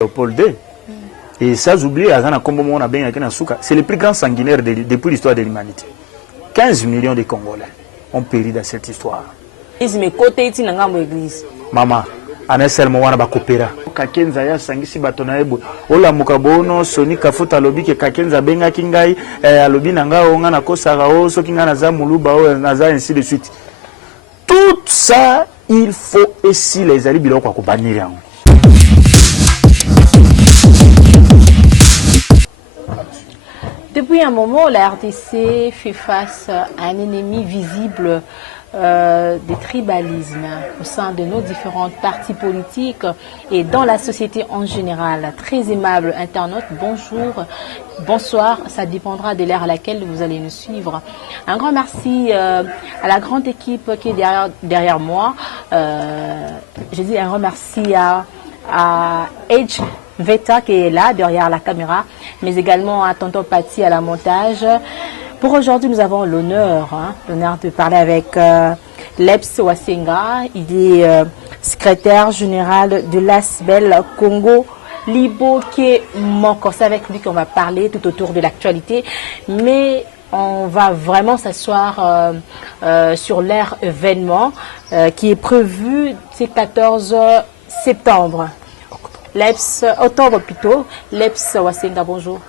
Léopold II. Et ça, j'oublie, c'est le plus grand sanguinaire depuis l'histoire de l'humanité. 15 millions de Congolais ont péri dans cette histoire. Maman, en un seul moment, on va coopérer. Kakenza ya sangisi batona ebo. Ola mukabono soni kafuta lobi ke kakenza benga kingai alobi nanga onga na kosara o so kinga na za muluba o na za ainsi de suite. Tout ça, il faut aussi les alliés biloko ko banir yango. Depuis un moment, la RDC fait face à un ennemi visible des tribalismes au sein de nos différentes partis politiques et dans la société en général. Très aimable internaute, bonjour, bonsoir, ça dépendra de l'ère à laquelle vous allez nous suivre. Un grand merci à la grande équipe qui est derrière moi. Je dis un grand merci à Edge Veta qui est là derrière la caméra, mais également à Tonton Patti à la montage. Pour aujourd'hui, nous avons l'honneur de parler avec Leps Wasenga. Il est secrétaire général de l'ASBEL Congo Liboké Moko. C'est avec lui qu'on va parler tout autour de l'actualité, mais on va vraiment s'asseoir sur l'ère événement qui est prévu ce 14 septembre. Leps, octobre plutôt. Leps Wasenga, bonjour.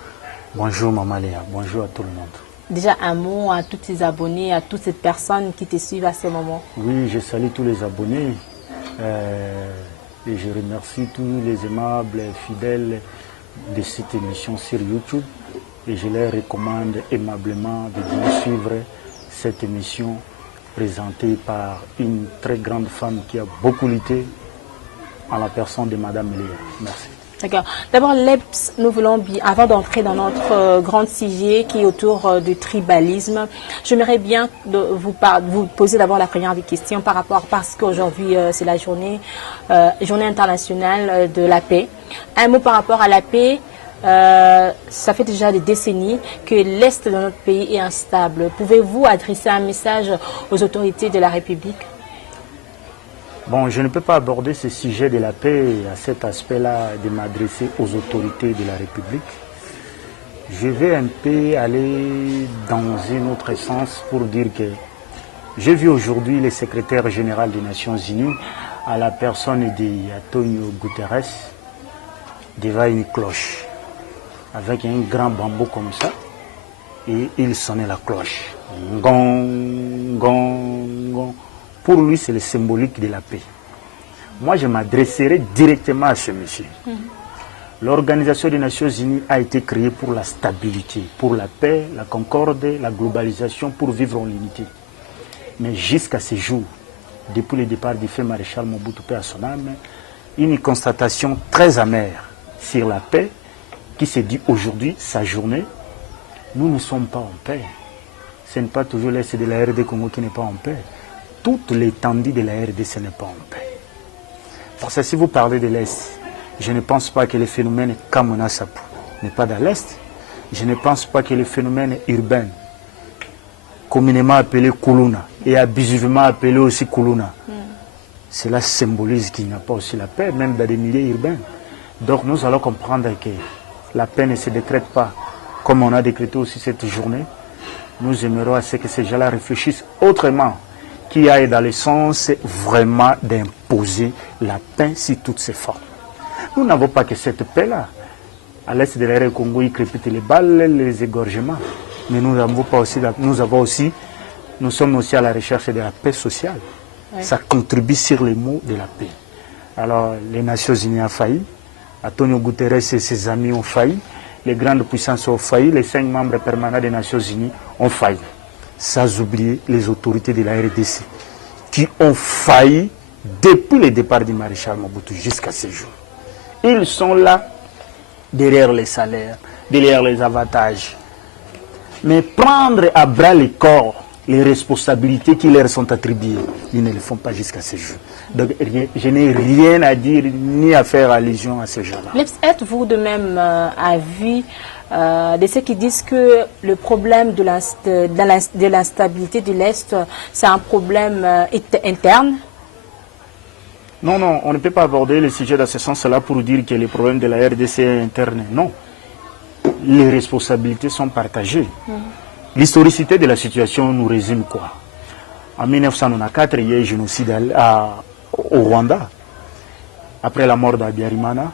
Bonjour Maman Léa, bonjour à tout le monde. Déjà un mot à tous tes abonnés, à toutes ces personnes qui te suivent à ce moment. Oui, je salue tous les abonnés et je remercie tous les aimables fidèles de cette émission sur YouTube et je leur recommande aimablement de bien suivre cette émission présentée par une très grande femme qui a beaucoup lutté en la personne de Madame Léa. Merci. D'accord. D'abord, Leps, nous voulons, avant d'entrer dans notre grand sujet qui est autour du tribalisme, j'aimerais bien vous poser d'abord la première question par rapport, parce qu'aujourd'hui c'est la journée internationale de la paix. Un mot par rapport à la paix. Ça fait déjà des décennies que l'Est de notre pays est instable. Pouvez-vous adresser un message aux autorités de la République? Bon, je ne peux pas aborder ce sujet de la paix à cet aspect-là de m'adresser aux autorités de la République. Je vais un peu aller dans un autre sens pour dire que j'ai vu aujourd'hui le secrétaire général des Nations Unies à la personne d'Antonio Guterres devant une cloche avec un grand bambou comme ça et il sonnait la cloche. Gong, gong, gong. Pour lui, c'est le symbolique de la paix. Moi, je m'adresserai directement à ce monsieur. L'Organisation des Nations Unies a été créée pour la stabilité, pour la paix, la concorde, la globalisation, pour vivre en unité. Mais jusqu'à ce jour, depuis le départ du fait maréchal Mobutu paix à son âme, une constatation très amère sur la paix qui se dit aujourd'hui, sa journée, nous ne sommes pas en paix. Ce n'est pas toujours l'Est de la RD Congo qui n'est pas en paix. Toute l'étendue de la RDC n'est pas en paix. Parce que si vous parlez de l'Est, je ne pense pas que le phénomène Kamona Sapu n'est pas dans l'Est. Je ne pense pas que le phénomène urbain, communément appelé Kuluna, et abusivement appelé aussi Kuluna, cela symbolise qu'il n'y a pas aussi la paix, même dans des milieux urbains. Donc nous allons comprendre que la paix ne se décrète pas, comme on a décrété aussi cette journée. Nous aimerons à ce que ces gens-là réfléchissent autrement, qui aille dans le sens vraiment d'imposer la paix sur toutes ses formes. Nous n'avons pas que cette paix-là. À l'est de l'ère Congo, il crépite les balles, les égorgements. Mais nous sommes aussi à la recherche de la paix sociale. Oui. Ça contribue sur les mots de la paix. Alors, les Nations Unies ont failli. Antonio Guterres et ses amis ont failli. Les grandes puissances ont failli. Les 5 membres permanents des Nations Unies ont failli. Sans oublier les autorités de la RDC qui ont failli depuis le départ du maréchal Mobutu jusqu'à ce jour. Ils sont là derrière les salaires, derrière les avantages. Mais prendre à bras le corps les responsabilités qui leur sont attribuées, ils ne le font pas jusqu'à ce jour. Donc je n'ai rien à dire ni à faire allusion à ces gens-là. Êtes-vous de même avis de ceux qui disent que le problème de l'instabilité de l'Est, c'est un problème interne? Non, non, on ne peut pas aborder le sujet dans ce sens-là pour dire que les problèmes de la RDC est interne. Non. Les responsabilités sont partagées. L'historicité de la situation nous résume quoi? En 1994, il y a eu un génocide au Rwanda, après la mort d'Abiyarimana.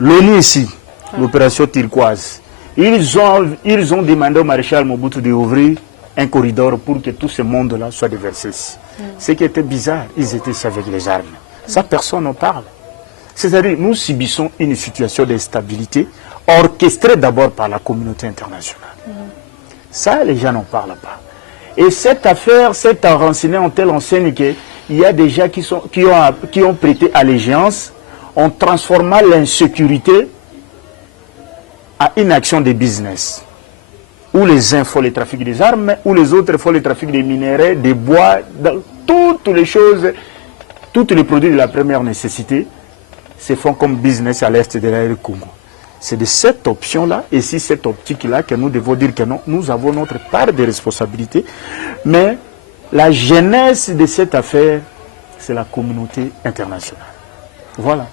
L'ONU ici, l'opération turquoise, ils ont demandé au maréchal Mobutu d'ouvrir un corridor pour que tout ce monde-là soit déversé ici. Ce qui était bizarre, ils étaient ici avec les armes. Ça, personne n'en parle. C'est-à-dire, nous subissons une situation d'instabilité orchestrée d'abord par la communauté internationale. Ça, les gens n'en parlent pas. Et cette affaire s'est renseignée en telle enseigne qu'il y a des gens qui ont prêté allégeance en transformant l'insécurité à une action de business. Où les uns font le trafic des armes, où les autres font le trafic des minéraux, des bois, toutes les choses, tous les produits de la première nécessité se font comme business à l'est de l'Air Congo. C'est de cette option-là, et si cette optique-là, que nous devons dire que non, nous avons notre part de responsabilité, mais la genèse de cette affaire, c'est la communauté internationale. Voilà.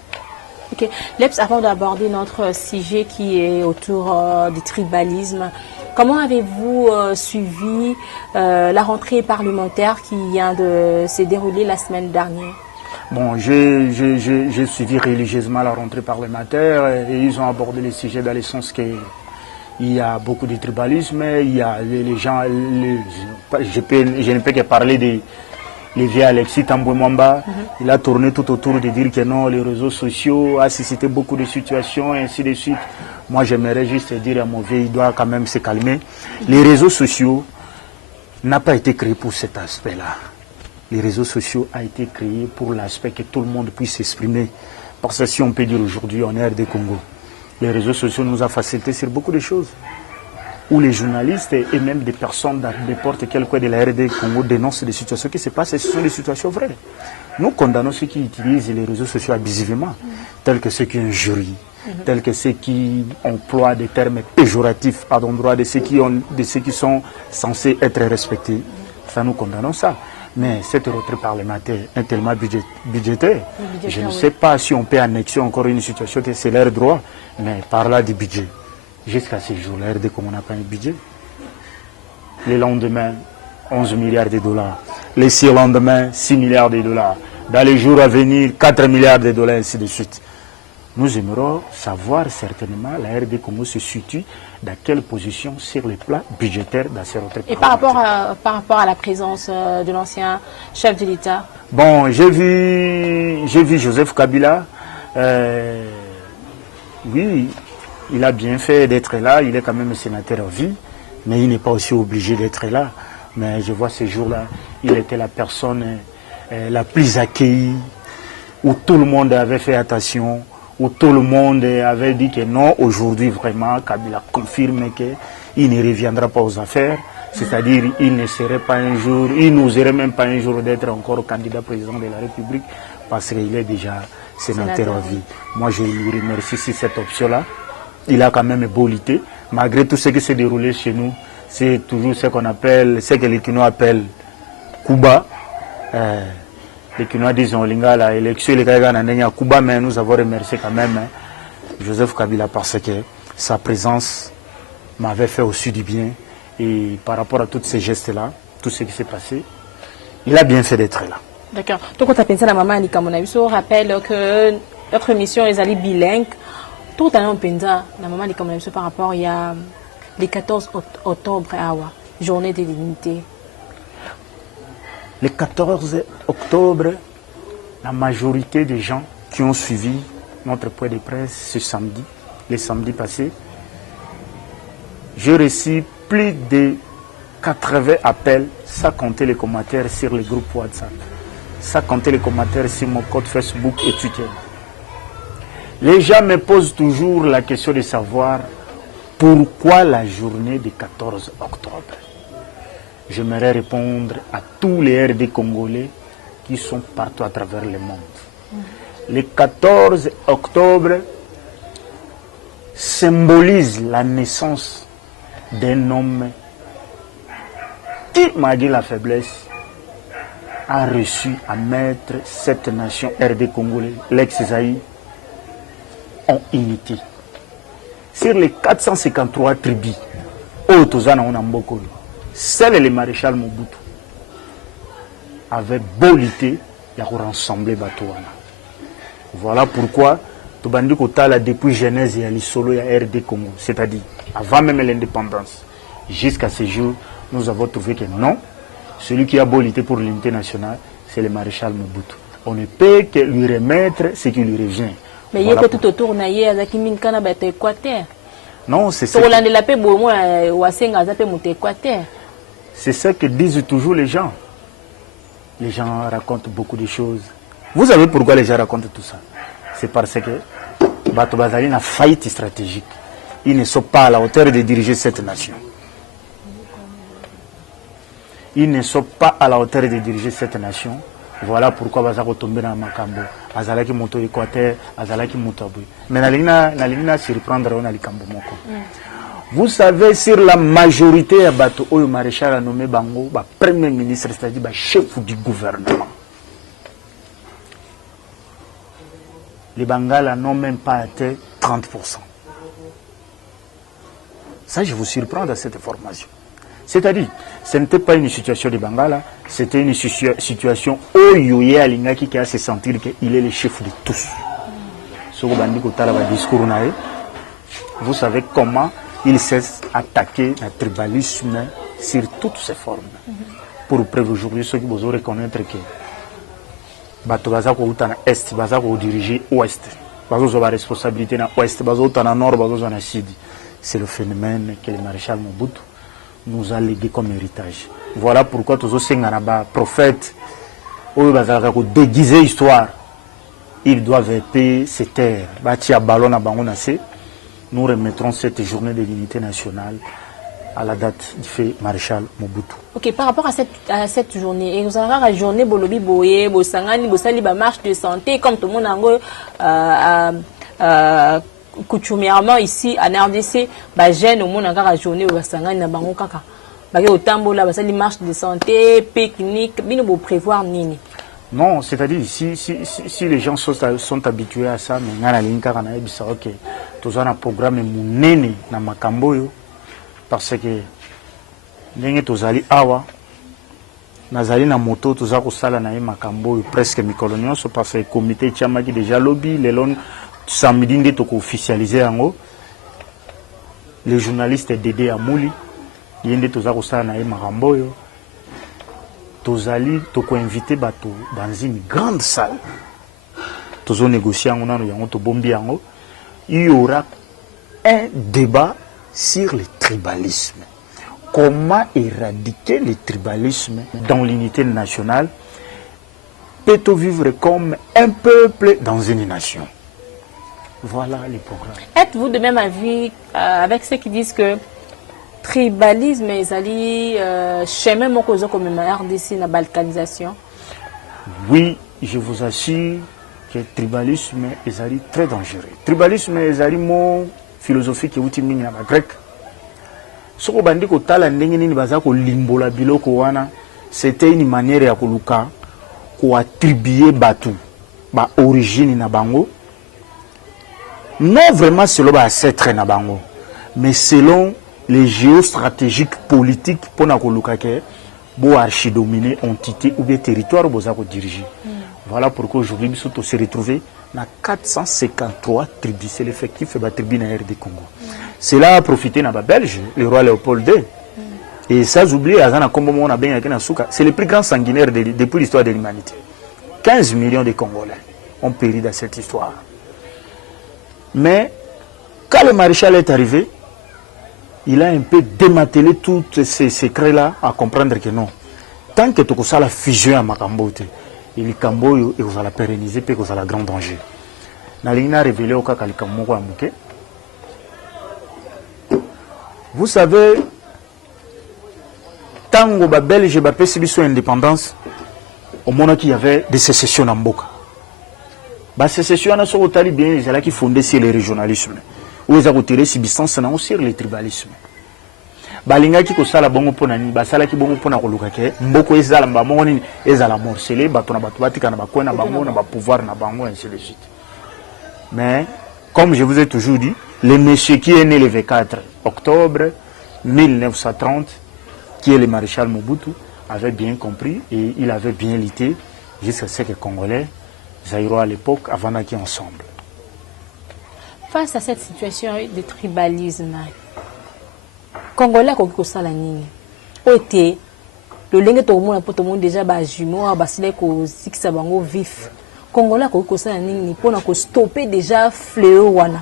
Ok. Leps, avant d'aborder notre sujet qui est autour du tribalisme, comment avez-vous suivi la rentrée parlementaire qui vient de se dérouler la semaine dernière? Bon, j'ai suivi religieusement la rentrée parlementaire et ils ont abordé les sujets dans le sens qu'il y a beaucoup de tribalisme, il y a les gens, je ne peux que parler de vieux Alexis Tamboué-Mwamba. Il a tourné tout autour de dire que non, les réseaux sociaux a suscité beaucoup de situations et ainsi de suite. Moi, j'aimerais juste dire à mon vieux, il doit quand même se calmer. Les réseaux sociaux n'ont pas été créés pour cet aspect-là. Les réseaux sociaux ont été créés pour l'aspect que tout le monde puisse s'exprimer. Parce que si on peut dire aujourd'hui en RD Congo, les réseaux sociaux nous ont facilité sur beaucoup de choses. Où les journalistes et même des personnes dans n'importe quel coin de la RD Congo dénoncent des situations qui se passent et ce sont des situations vraies. Nous condamnons ceux qui utilisent les réseaux sociaux abusivement, tels que ceux qui injurient, tels que ceux qui emploient des termes péjoratifs à l'endroit de ceux qui sont censés être respectés. Ça, nous condamnons ça. Mais cette rentrée parlementaire est tellement budgétaire. Je ne sais pas si on peut annexer encore une situation que c'est leur droit, mais par là du budget. Jusqu'à ce jour, la RD, comme on n'a pas un budget. Le lendemain, 11 milliards de dollars. Les 6 lendemains, 6 milliards de dollars. Dans les jours à venir, 4 milliards de dollars, ainsi de suite. Nous aimerons savoir certainement la RD Congo se situe dans quelle position sur le plan budgétaire dans ces retraites. Et par rapport à la présence de l'ancien chef de l'État? Bon, j'ai vu Joseph Kabila. Oui, il a bien fait d'être là. Il est quand même sénateur à vie, mais il n'est pas aussi obligé d'être là. Mais je vois ces jours-là, il était la personne la plus accueillie, où tout le monde avait fait attention, où tout le monde avait dit que non, aujourd'hui vraiment, Kabila confirme qu'il ne reviendra pas aux affaires, c'est-à-dire il ne serait pas un jour, il n'oserait même pas un jour d'être encore candidat président de la République parce qu'il est déjà sénateur à vie. Moi, je lui remercie sur cette option-là. Il a quand même beau lutter, malgré tout ce qui s'est déroulé chez nous. C'est toujours ce qu'on appelle, ce que les Kinois appellent Kuba. Les Kinois disent en lingala la élection, les Kagana Kuba, mais nous avons remercié quand même Joseph Kabila parce que sa présence m'avait fait aussi du bien. Et par rapport à tous ces gestes-là, tout ce qui s'est passé, il a bien fait d'être là. D'accord. Donc, quand tu as pensé à la maman Anika Monabiso, rappelle que notre mission est allée bilingue. Tout à l'heure, on pense à la maman Anika Monabiso par rapport il y a le 14 octobre à Awa, journée de l'unité. Le 14 octobre, la majorité des gens qui ont suivi notre point de presse ce samedi, le samedi passé, j'ai reçu plus de 80 appels, sans compter les commentaires sur les groupes WhatsApp, sans compter les commentaires sur mon compte Facebook et Twitter. Les gens me posent toujours la question de savoir pourquoi la journée du 14 octobre. J'aimerais répondre à tous les RD Congolais qui sont partout à travers le monde. Le 14 octobre symbolise la naissance d'un homme qui, malgré la faiblesse, a réussi à mettre cette nation RD congolais, l'ex-Zaïre, en unité. Sur les 453 tribus, seul le maréchal Mobutu avait beau lutter, il a rassemblé Batouana. Voilà pourquoi Tobandi Kotala, depuis Genèse et Alisolo, il y a RD Congo, c'est-à-dire avant même l'indépendance, jusqu'à ce jour, nous avons trouvé que non, celui qui a beau lutter pour l'unité nationale, c'est le maréchal Mobutu. On ne peut que lui remettre ce qui lui revient. Mais il y a tout autour, il y a des Équateur. Non, c'est ça. C'est ça que disent toujours les gens. Les gens racontent beaucoup de choses. Vous savez pourquoi les gens racontent tout ça? C'est parce que Bato Bazali a une faillite stratégique. Ils ne sont pas à la hauteur de diriger cette nation. Ils ne sont pas à la hauteur de diriger cette nation. Voilà pourquoi Bazako tombé dans Makambo. Azalaki moto Équateur, Azalaki moto Abouy. Mais Nalina surprendre on a Likambo Moko. Vous savez, sur la majorité à Bato, le maréchal a nommé Bango, premier ministre, c'est-à-dire chef du gouvernement. Les Bangala n'ont même pas atteint 30%. Ça, je vous surprends dans cette information. C'est-à-dire, ce n'était pas une situation de Bangala, c'était une situation où Yoye Alingaki qui a se sentir qu'il est le chef de tous. Vous savez comment il s'est attaqué au tribalisme sur toutes ses formes. Pour preuve aujourd'hui, ceux qui vous reconnaître que Bato Bazako Outana Est, Bazako diriger Ouest, Bazo a la responsabilité dans Ouest, Bazo Outana Nord, Bazo dans Sud. C'est le phénomène que le maréchal Mobutu nous a légué comme héritage. Voilà pourquoi tous ces prophètes, déguiser l'histoire, ils doivent payer ces terres. Nous remettrons cette journée de l'unité nationale à la date du fait maréchal Mobutu. Ok, par rapport à cette journée, et nous avons la journée Bolobi Boye, Bosangani, Bosali, marche de santé, comme tout le monde a coutumièrement ici en RDC, jeune au monde a la journée où Bosangani na bango kaka. Au Tambola, Bosali marche de santé, pique-nique, bien nous prévoir nini. Non, c'est-à-dire si les gens sont habitués à ça, mais ngana linka kana ebisa ok, tous un programme munene na makamboyo parce que ndenge tozali awa nazali na moto toza kosala na makamboyo presque mikolo nyonso parce que comité chamaki déjà lobby lelon samedi nde toko officialiser yango les journalistes Dédé Amouli yende toza kosala na makamboyo tozali toko inviter bato dans une grande salle tozo négocier yango nano yango to bombi yango il y aura un débat sur le tribalisme. Comment éradiquer le tribalisme dans l'unité nationale? Peut-on vivre comme un peuple dans une nation? Voilà les programmes. Êtes-vous de même avis avec ceux qui disent que tribalisme est allé chemin mokozo comme RDC la balkanisation? Oui, je vous assure que le tribalisme est allé très dangereux. Tribalisme est allé mon philosophique et mingi na grec. Soko bandi ko tala ndenge nini baza ko limbola biloko wana, c'était une manière ya koluka ko attribuer batu ba origine na bango. Non vraiment selon ba ancêtre na bango, mais selon les géostratégiques politiques pour na koluka ke bo archidominer entité ou bien territoire boza ko diriger. Voilà pourquoi aujourd'hui nous sommes se retrouver dans 453 tribus, c'est l'effectif de la tribu na RD Congo. Cela a profité na ba Belge, le roi Léopold II. Et ça j'oublie azana kombo mona ben yakena suka, c'est le plus grand sanguinaire depuis l'histoire de l'humanité. 15 millions de Congolais ont péri dans cette histoire. Mais quand le maréchal est arrivé, il a un peu démantelé tous ces secrets-là à comprendre que non. Tant que tu as la fusion à Makambote, et le Camboyo, et vous allez pérenniser, puis vous allez grand danger. Nalina révélé au cas que vous savez, tant que les Belges ont fait son indépendance, au moment qu'il y avait des sécessions en Mboka. Les sécessions sont bien, ils ont fondé sur le régionalisme. Où ils ont tiré subsistance sur le tribalisme. balingaki ko sala bongo pona ni basala ki bongo pona koluka ke mboko ezala mbamo nini ezala morcelé bato na bato batika na bakwe na bango na ba pouvoir na bango ainsi de suite. Mais comme je vous ai toujours dit, le monsieur qui est né le 24 octobre 1930, qui est le maréchal Mobutu, avait bien compris et il avait bien lutté jusqu'à ce que les Congolais, Zaïrois à l'époque, avant qu'ils ensemble. Face à cette situation de tribalisme, Congolais ko sala nini? Ote le lenge to mona poto monde déjà ba jumeau ba sile ko sikisa bango vif. Congolais ko sala nini pona ko stopper déjà fléau wana.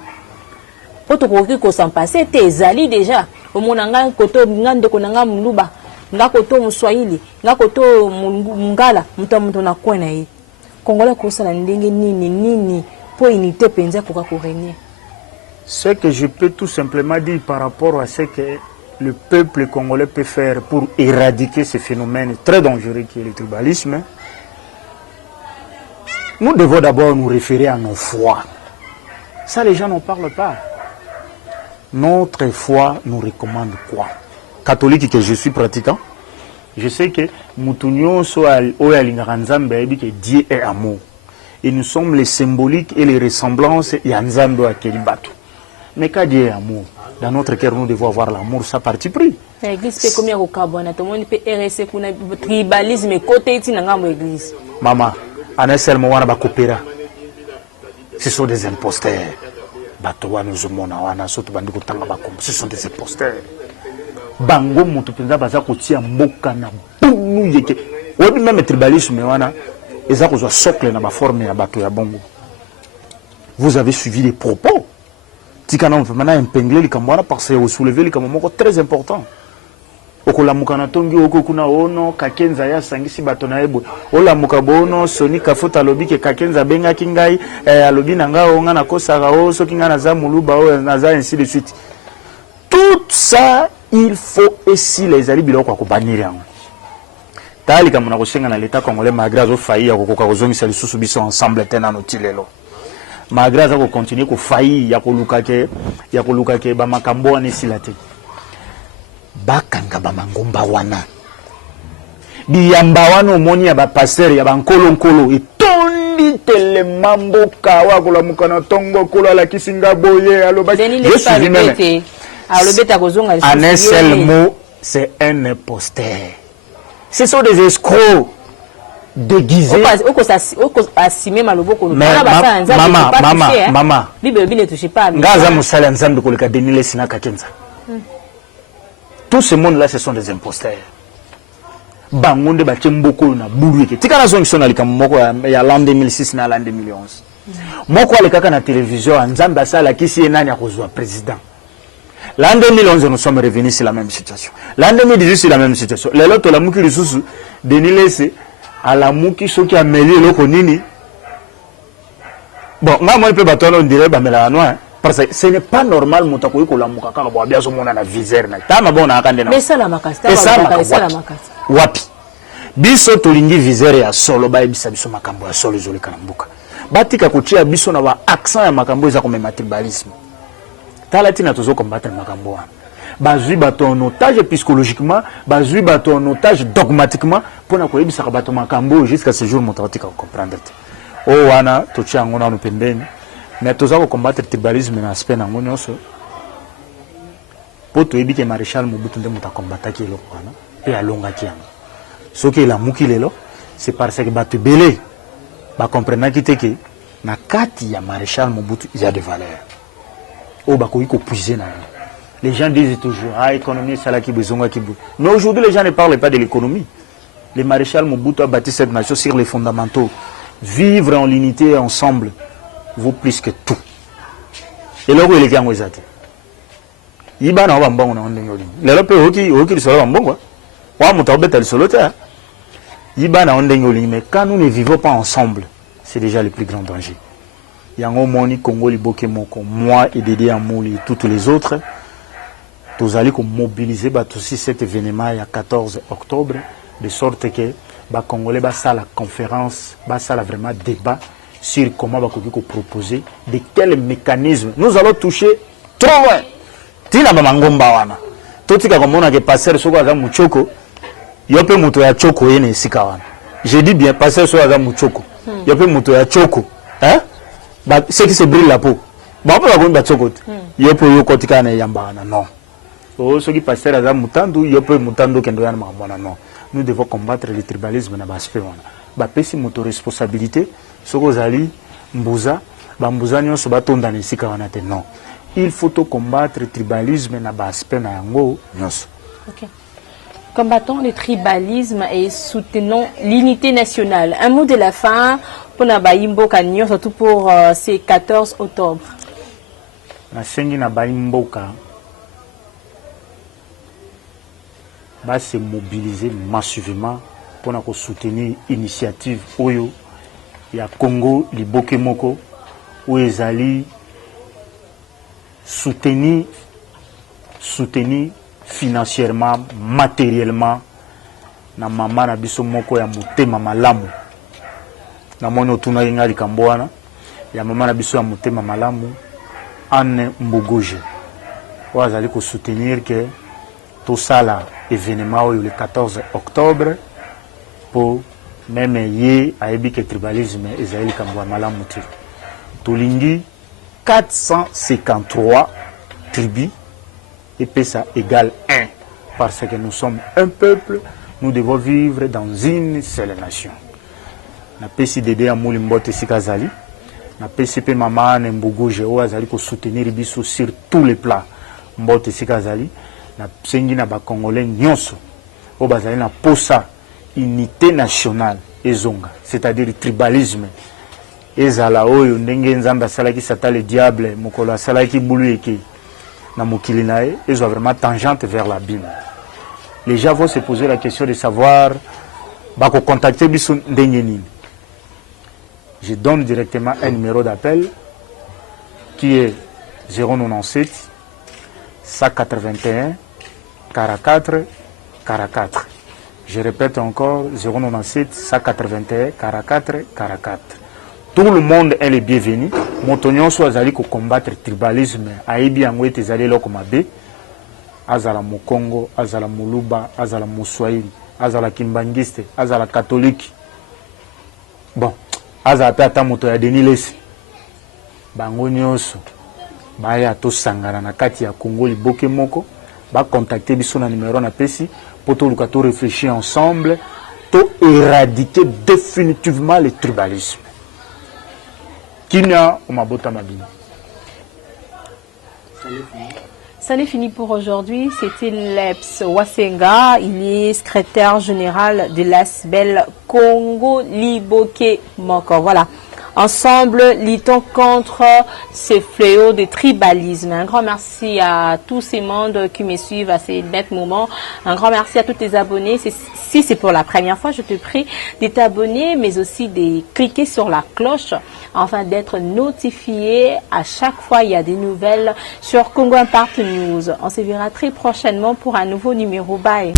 Poto ko s'en passer te ezali déjà. Omona nga koto ngande ko nanga mluba. Nga koto muswahili, nga koto mungala, muto na kwena yi. Congolais ko sala ndenge nini pour unité penza ko régner. Ce que je peux tout simplement dire par rapport à ce que le peuple congolais peut faire pour éradiquer ce phénomène très dangereux qui est le tribalisme, nous devons d'abord nous référer à nos foi. Ça, les gens n'en parlent pas. Notre foi nous recommande quoi? Catholique que je suis pratiquant, je sais que Moutounio soit que Dieu est amour. Et nous sommes les symboliques et les ressemblances et Nzambe à Kelibatu. Mais quand Dieu est amour, dans notre cœur, nous devons avoir l'amour, ça parti pris. L'église fait combien au Cabana? Tout le monde peut RSC pour le tribalisme côté ici dans l'église. Maman, en un seul moment, on va coopérer. Ce sont des imposteurs. Ce sont des imposteurs. Bango mutu penza baza kotia mboka na bunu yeke. Webi même tribalisme wana eza kozwa socle na ba forme ya bato ya bongo. Vous avez suivi les propos. Tikana on fait maintenant épingler les kambwana parce que vous soulevez les kambwana très important. Okola mukana tongi okokuna ono kakenza ya sangisi bato na ebo. Ola mukabono soni kafuta lobi ke kakenza benga kingai alobi nanga onga na kosa o soki nga na za muluba o na za ainsi de suite. Tout ça il faut essayer les alibis là quoi bannir yango. Tali kama na kosenga na l'état congolais malgré zo failli ya kokoka kozongisa lisusu biso ensemble tena notilelo. Malgré ça ko continuer ko failli ya koluka ke ba makambo ane silate. Bakanga ba mangomba wana. Biyamba wana omoni ya ba pasteur ya ba nkolo et tondi tele mambo kawa kola mukana tongo kola la kisinga boye aloba. Je suis même. En un seul mot, c'est un imposteur. Ce sont des escrocs déguisés. Maman, tout ce monde-là, ce sont des imposteurs. Bangonde Bachemboko na Bourouike. Tika na zongi sona lika moko ya l'an 2006 na l'an 2011. Moko alikaka na télévision, Nzamba sala kisi enani akozwa président. L'an 2011, nous sommes revenus sur la même situation. L'an 2018, c'est la même situation. Les autres, la mouki risous, Denis Lessé, à la mouki, ceux qui a mêlé le konini. Bon, moi, je peux bâtonner, on dirait, mais là, non, parce que ce n'est pas normal, mon takou, que la mouka, quand on a bien son monde à la visère. Mais ça, la macasse, wapi. Biso tolingi visère ya solo, ba ebisa biso makambo ya solo, izole kanambuka. Batika kuchia biso na wa accent ya makambo, za comme tribalisme. Talatina tozo combattre makambo wana. Bazui bato en otage psychologiquement, bazui bato en otage dogmatiquement pour na koyebisa ka bato makambo jusqu'à ce jour motatika comprendre. O wana tochi ngona no pembeni. Mais tozo combattre tribalisme na aspect na ngoni oso. Po to ebike maréchal Mobutu nde mota combattre ki eloko wana pe alonga ki yango. Soki la muki lelo, c'est parce que bato belé ba comprendre ki teke na kati ya maréchal Mobutu il y a des valeurs. Les gens disent toujours, ah, économie, c'est là qui besoin qui. Mais aujourd'hui, les gens ne parlent pas de l'économie. Le maréchal Mobutu a bâti cette nation sur les fondamentaux. Vivre en l'unité ensemble vaut plus que tout. Et là où il est en Ouezati. Il va en bambon, on est en ligne. Là, il sera en bon, quoi. Wa mutaobet al solota. Il va en ligne. Mais quand nous ne vivons pas ensemble, c'est déjà le plus grand danger. Yango Moni, Congo, Liboke Moko, moi et Dédé Amouli et toutes les autres, tous allés mobiliser aussi cet événement il y a 14 octobre, de sorte que les Congolais ça la conférence, ça la vraiment débat sur comment proposer, de quel mécanisme nous allons toucher trop loin. Tina Bamangomba wana. totika komona ke passer soko aza muchoko yope muto ya choko yene sikawana. Je dis bien passer soko aza muchoko yope muto ya choko hein ba ce qui se brûle la peau ba pa ko ba choko yope yoko tika na yambana non oh ce qui passer aza mutandu yope mutandu kendo yana mwana non. Nous devons combattre le tribalisme na baspect wana ba pesi muto responsabilité soko zali mbuza ba mbuza nyonso batonda na sikawana te non. Il faut combattre le tribalisme na baspect na yango nyonso. OK. Combattons le tribalisme et soutenons l'unité nationale. Un mot de la fin pour Nabaimbo Kanyo, surtout pour ces 14 octobre. Nasengi Nabaimboka va se mobiliser massivement pour soutenir l'initiative Oyo ya Congo Liboke Moko où ezali soutenir financièrement, matériellement na mama na biso moko ya motema malamu na mono tuna yenga likambwana ya mama na biso ya motema malamu Anne Mbogoje wazali ko soutenir que tout ça là événement le 14 octobre pour même yé ayebi que tribalisme ezali kambwa malamu te tolingi 453 tribus et puis ça égale 1 parce que nous sommes un peuple, nous devons vivre dans une seule nation. Na pesi dede amuli mbote sikazali, na pesi pe mama Mbogoje o azali ko soutenir biso sur tous les plans mbote sikazali, na sengi na ba congolais nyonso o bazali na posa unité nationale ezonga, c'est-à-dire tribalisme. Ezala oyo ndenge nzamba salaki sata le diable mokolo salaki bulueke na mokili nae ezo vraiment tangente vers l'abîme. Les gens vont se poser la question de savoir bako contacter biso ndenge nini. Je donne directement un numéro d'appel qui est 097 181 44 44. Je répète encore 097 181 44 44. Tout le monde est le bienvenu. Motonyon soit azali ko combattre tribalisme aibi yango ezali loko mabe. Azala Mokongo, azala Moluba, azala Moswahili, azala Kimbangiste, azala catholique. Bon, azala pe ata moto ya Denilesi. Bango nyonso baya to sangana na kati ya Congo Liboke Moko, ba contacter biso na numéro na pesi pour to luka to réfléchir ensemble, to éradiquer définitivement le tribalisme. Kinya Omabota Mabina. Ça n'est fini pour aujourd'hui. C'était Leps Wasenga. Il est secrétaire général de l'ASBEL Congo Liboke Moko. Voilà. Ensemble, luttons contre ces fléaux de tribalisme. Un grand merci à tous ces mondes qui me suivent à ces nets moments. Un grand merci à tous tes abonnés. Si c'est pour la première fois, je te prie de t'abonner, mais aussi de cliquer sur la cloche afin d'être notifié à chaque fois il y a des nouvelles sur Congo Impact News. On se verra très prochainement pour un nouveau numéro. Bye.